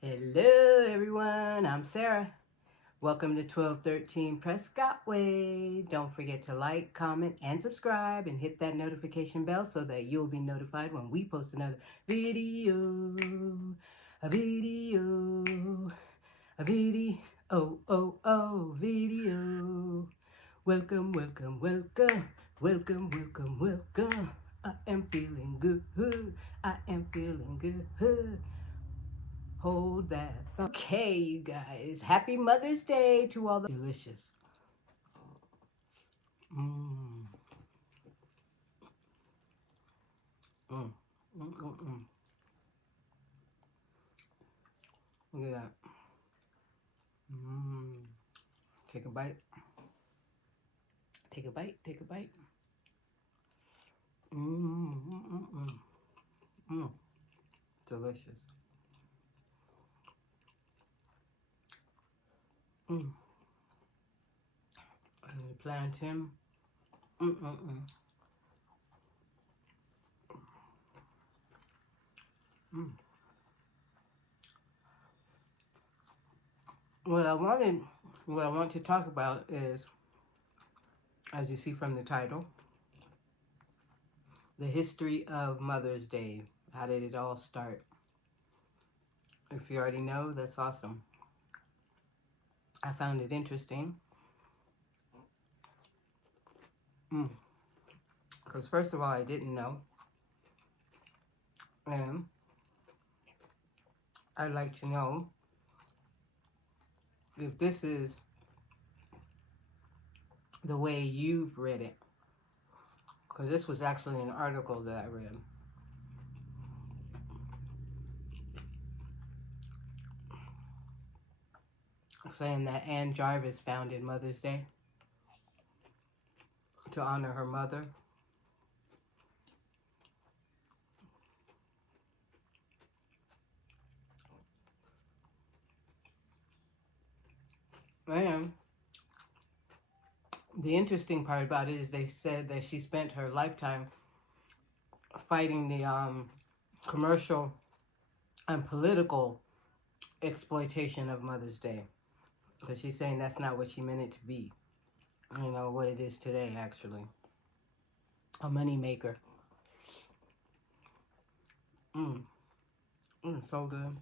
Hello everyone, I'm Sarah. Welcome to 1213 Prescott Way. Don't forget to like, comment, and subscribe and hit that notification bell so that you'll be notified when we post another video. A video. A video. Video. Welcome, welcome, welcome. Welcome, welcome, welcome. I am feeling good. I am feeling good. Hold that. Okay, you guys. Happy Mother's Day to all the delicious. Mmm. Mm. Mm. Look at that. Mmm. Take a bite. Take a bite. Take a bite. Mmm. Mmm. Delicious. Mmm. And the plantain. Mmm. Mmm. What I want to talk about is, as you see from the title, the history of Mother's Day. How did it all start? If you already know, that's awesome. I found it interesting. Because first of all, I didn't know. And I'd like to know if this is the way you've read it. Because this was actually an article that I read. Saying that Ann Jarvis founded Mother's Day to honor her mother. And the interesting part about it is they said that she spent her lifetime fighting the commercial and political exploitation of Mother's Day. Because she's saying that's not what she meant it to be. You know, what it is today, actually. A money maker. So good.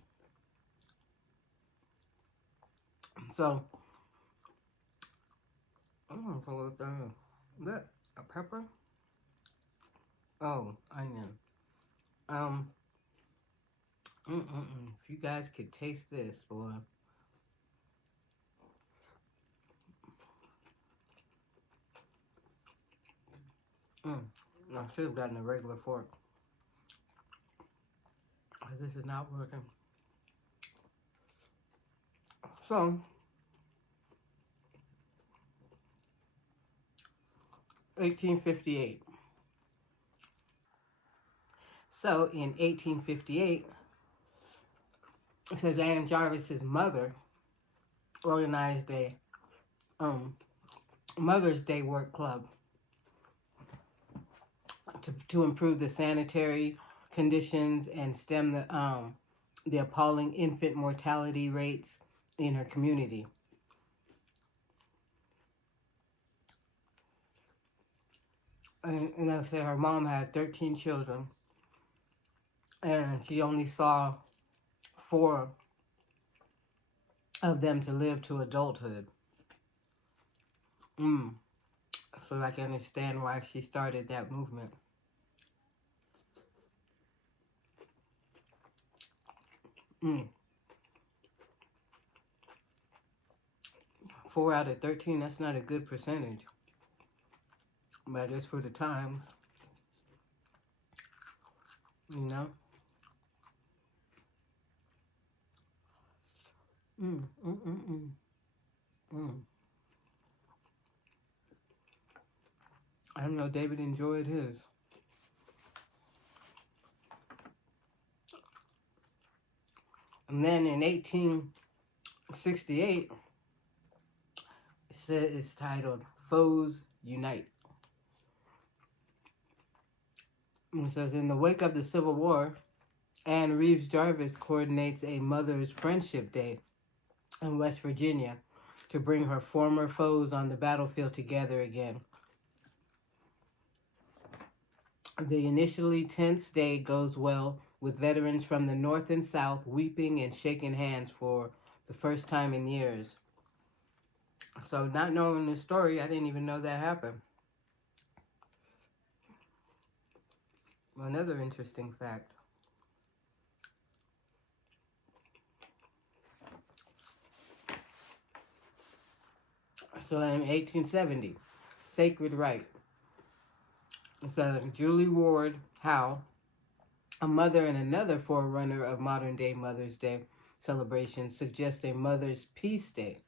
So, I'm gonna pull up that a pepper. Oh, onion. Um. If you guys could taste this, boy. I should have gotten a regular fork. Because this is not working. So, 1858. So, in 1858, it says Ann Jarvis's mother organized a Mother's Day work club to improve the sanitary conditions and stem the appalling infant mortality rates in her community. And I say her mom had 13 children, and she only saw 4 of them to live to adulthood. So I can understand why she started that movement. Four out of 13, that's not a good percentage. But it's for the times. You know? I know David enjoyed his. And then in 1868, it's titled Foes Unite. It says, in the wake of the Civil War, Ann Reeves Jarvis coordinates a Mother's Friendship Day in West Virginia to bring her former foes on the battlefield together again. The initially tense day goes well, with veterans from the North and South weeping and shaking hands for the first time in years. So, not knowing the story, I didn't even know that happened. Another interesting fact. So, in 1870, Sacred Right. So, Julie Ward Howe, a mother and another forerunner of modern-day Mother's Day celebrations, suggests a Mother's Peace Day.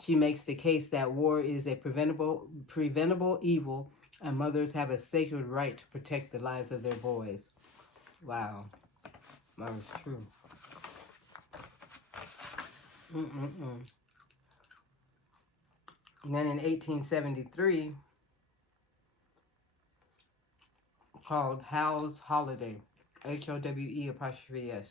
She makes the case that war is a preventable evil, and mothers have a sacred right to protect the lives of their boys. Wow, that was true. And then in 1873, called Howe's Holiday, HOWE'.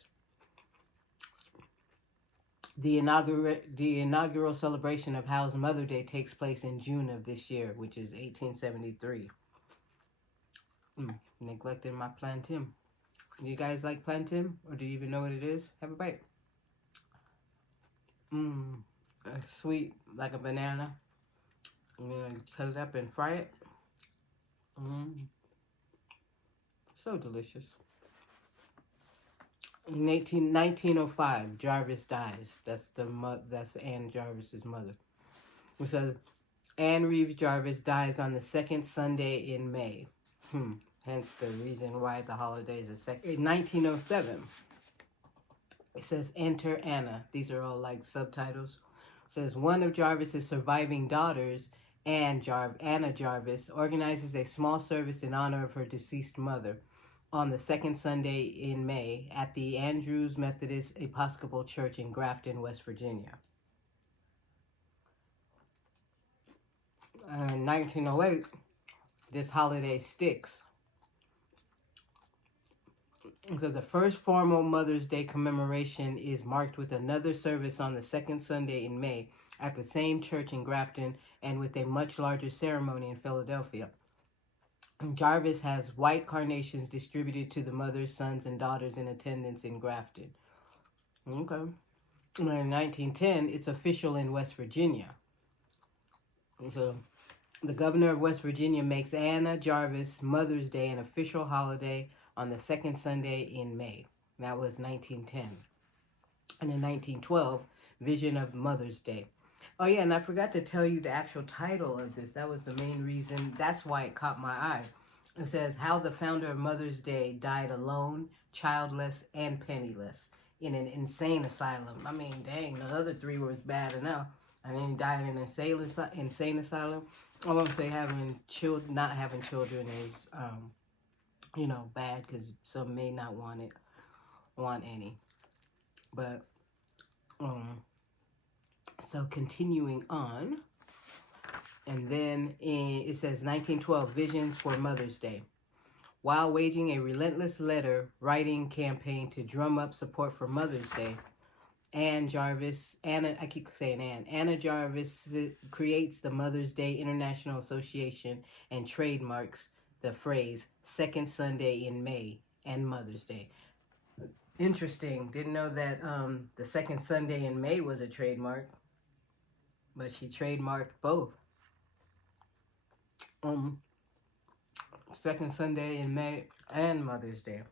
The inaugural celebration of Howe's Mother Day takes place in June of this year, which is 1873. Neglected my plantain. You guys like plantain? Or do you even know what it is? Have a bite. Sweet, like a banana. I'm going to cut it up and fry it. So delicious. In 1905, Jarvis dies. That's Ann Jarvis's mother. So Ann Reeves Jarvis dies on the second Sunday in May. Hence the reason why the holiday is the second. In 1907, it says Enter Anna. These are all like subtitles. It says one of Jarvis's surviving daughters, Anna Jarvis, organizes a small service in honor of her deceased mother on the second Sunday in May at the Andrews Methodist Episcopal Church in Grafton, West Virginia. In 1908, this holiday sticks. So the first formal Mother's Day commemoration is marked with another service on the second Sunday in May at the same church in Grafton and with a much larger ceremony in Philadelphia. Jarvis has white carnations distributed to the mothers, sons, and daughters in attendance in Grafton. Okay. In 1910, it's official in West Virginia. So the governor of West Virginia makes Anna Jarvis Mother's Day an official holiday on the second Sunday in May. That was 1910. And in 1912, Vision of Mother's Day. Oh yeah, and I forgot to tell you the actual title of this. That was the main reason. That's why it caught my eye. It says, How the Founder of Mother's Day Died Alone, Childless, and Penniless in an Insane Asylum. I mean, dang, the other three was bad enough. And then he died in an insane asylum. I won't say not having children is, bad, because some may not want any. But, so continuing on, and then it says 1912, Visions for Mother's Day. While waging a relentless letter-writing campaign to drum up support for Mother's Day, Anna Jarvis creates the Mother's Day International Association and trademarks the phrase Second Sunday in May and Mother's Day. Interesting. Didn't know that the second Sunday in May was a trademark, but she trademarked both. Second Sunday in May and Mother's Day.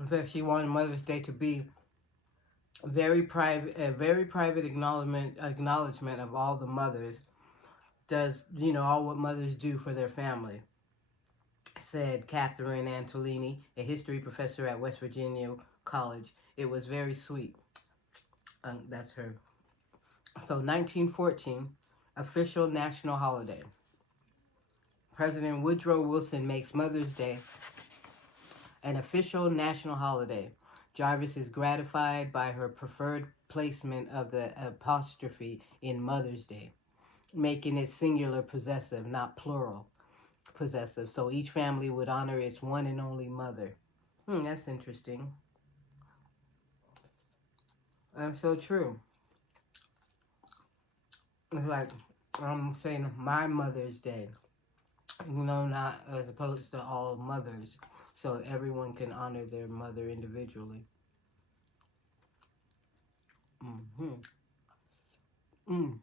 In fact, she wanted Mother's Day to be a very private acknowledgement of all the mothers. Does all what mothers do for their family, said Catherine Antolini, a history professor at West Virginia College. It was very sweet. That's her. So 1914, official national holiday. President Woodrow Wilson makes Mother's Day an official national holiday. Jarvis is gratified by her preferred placement of the apostrophe in Mother's Day, making it singular possessive, not plural. possessive. So each family would honor its one and only mother. That's interesting. That's so true. It's like I'm saying my Mother's Day, not as opposed to all mothers, so everyone can honor their mother individually. Mm-hmm. Mm.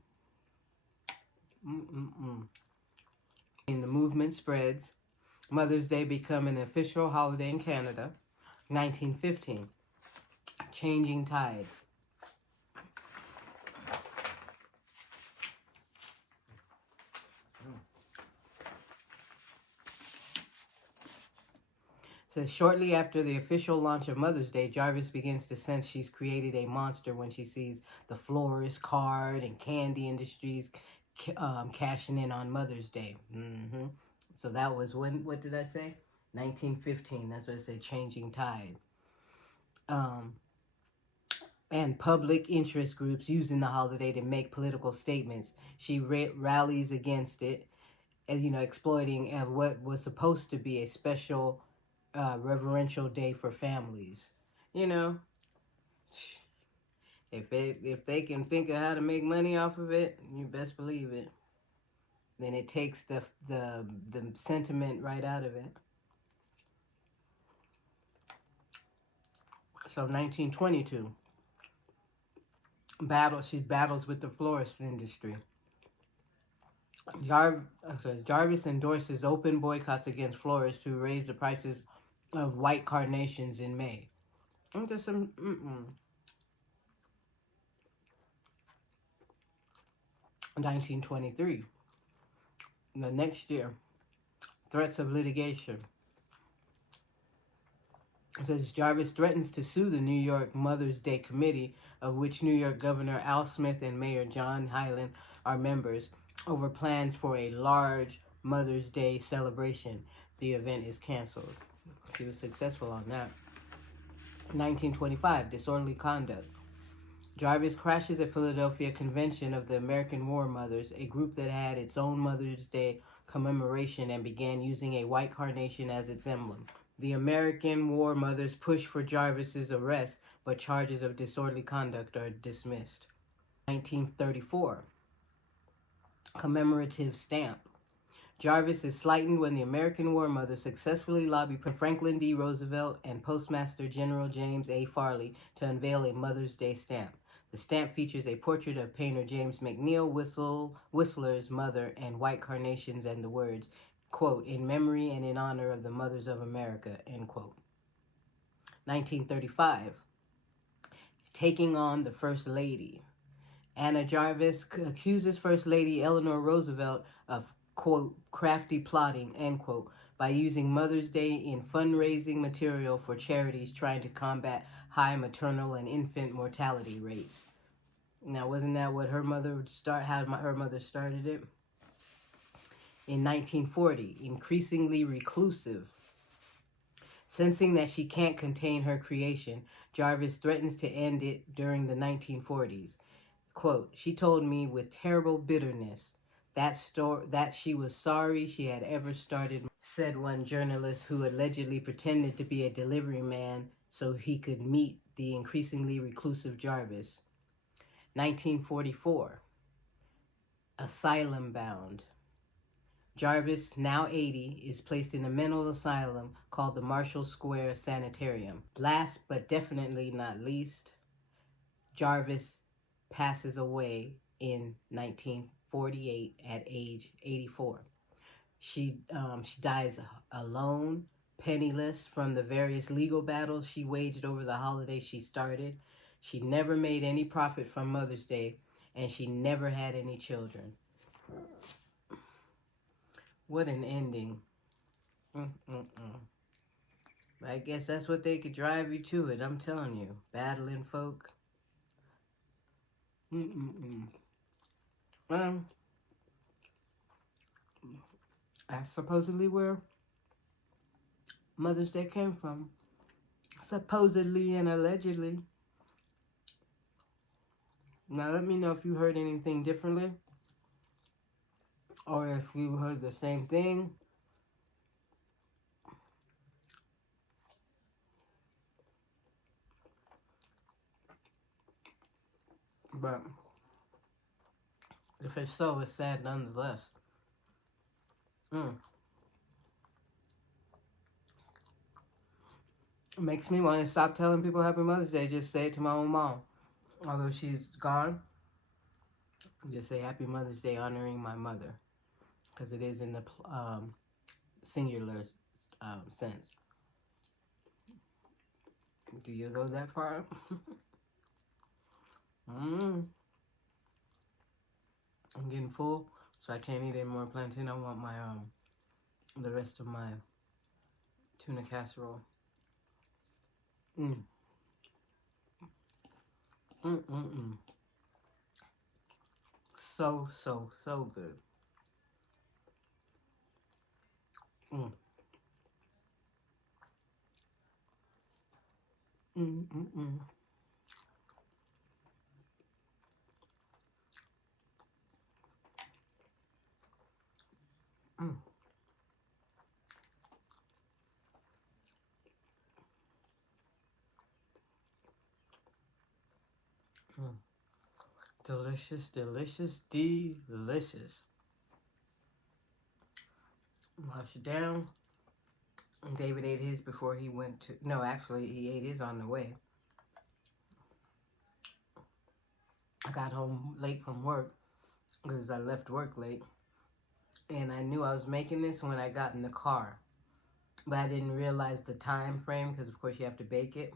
Mm-mm-mm. And the movement spreads. Mother's Day become an official holiday in Canada. 1915. Changing tide. Says shortly after the official launch of Mother's Day, Jarvis begins to sense she's created a monster when she sees the florist, card, and candy industries cashing in on Mother's Day. So that was when, what did I say? 1915. That's what I said, changing tide. And public interest groups using the holiday to make political statements. She rallies against it, and exploiting what was supposed to be a special reverential day for families. You know, if they can think of how to make money off of it, you best believe it. Then it takes the sentiment right out of it. So 1922, she battles with the florist industry. Jarvis endorses open boycotts against florists who raise the prices of white carnations in May. There's some 1923. The next year, threats of litigation. It says Jarvis threatens to sue the New York Mother's Day Committee, of which New York Governor Al Smith and Mayor John Hyland are members, over plans for a large Mother's Day celebration. The event is canceled. She was successful on that. 1925, disorderly conduct. Jarvis crashes a Philadelphia convention of the American War Mothers, a group that had its own Mother's Day commemoration and began using a white carnation as its emblem. The American War Mothers push for Jarvis's arrest, but charges of disorderly conduct are dismissed. 1934, commemorative stamp. Jarvis is slighted when the American War Mothers successfully lobby Franklin D. Roosevelt and Postmaster General James A. Farley to unveil a Mother's Day stamp. The stamp features a portrait of painter James McNeill Whistler's mother and white carnations and the words, quote, in memory and in honor of the mothers of America, end quote. 1935, taking on the First Lady. Anna Jarvis accuses First Lady Eleanor Roosevelt of, quote, crafty plotting, end quote, by using Mother's Day in fundraising material for charities trying to combat high maternal and infant mortality rates. Now, wasn't that what her mother her mother started it? In 1940, increasingly reclusive. Sensing that she can't contain her creation, Jarvis threatens to end it during the 1940s. Quote, she told me with terrible bitterness that she was sorry she had ever started, said one journalist who allegedly pretended to be a delivery man so he could meet the increasingly reclusive Jarvis. 1944, asylum bound. Jarvis, now 80, is placed in a mental asylum called the Marshall Square Sanitarium. Last but definitely not least, Jarvis passes away in 1948 at age 84. She dies alone, penniless from the various legal battles she waged over the holiday she started. She never made any profit from Mother's Day, and she never had any children. What an ending. I guess that's what they could drive you to it, I'm telling you. Battling folk. That's supposedly where Mother's Day came from. Supposedly and allegedly. Now let me know if you heard anything differently, or if you heard the same thing, But if it's so, it's sad nonetheless. Mm. It makes me want to stop telling people Happy Mother's Day. Just say it to my own mom. Although she's gone, just say Happy Mother's Day honoring my mother. Because it is in the singular sense. Do you go that far? I'm getting full, so I can't eat any more plantain. I want my the rest of my tuna casserole. So good. Mm. Mm, mm, mm. Mm. Mm. Delicious, delicious, delicious. Wash it down. David ate his before he went to... No, actually, he ate his on the way. I got home late from work because I left work late. And I knew I was making this when I got in the car. But I didn't realize the time frame because, of course, you have to bake it.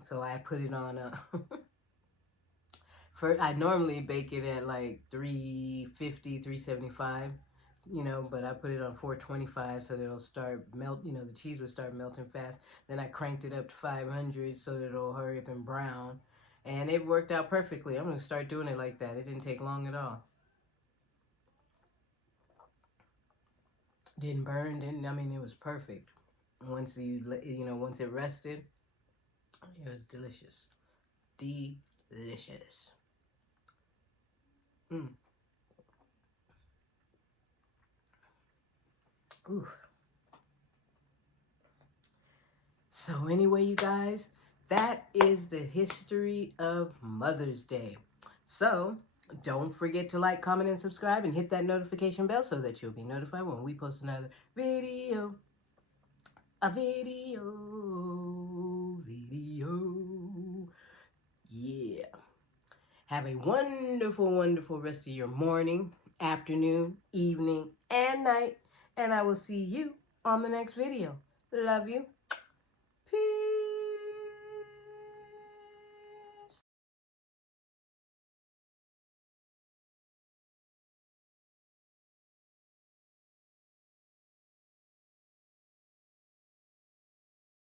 So I put it on a... I normally bake it at like 350, 375, you know, but I put it on 425 so that it'll start the cheese will start melting fast. Then I cranked it up to 500 so that it'll hurry up and brown. And it worked out perfectly. I'm going to start doing it like that. It didn't take long at all. Didn't burn, it was perfect. Once once it rested, it was delicious. Delicious. Ooh. So anyway, you guys, that is the history of Mother's Day. So don't forget to like, comment, and subscribe, and hit that notification bell so that you'll be notified when we post another video. Yeah. Have a wonderful, wonderful rest of your morning, afternoon, evening, and night. And I will see you on the next video. Love you. Peace.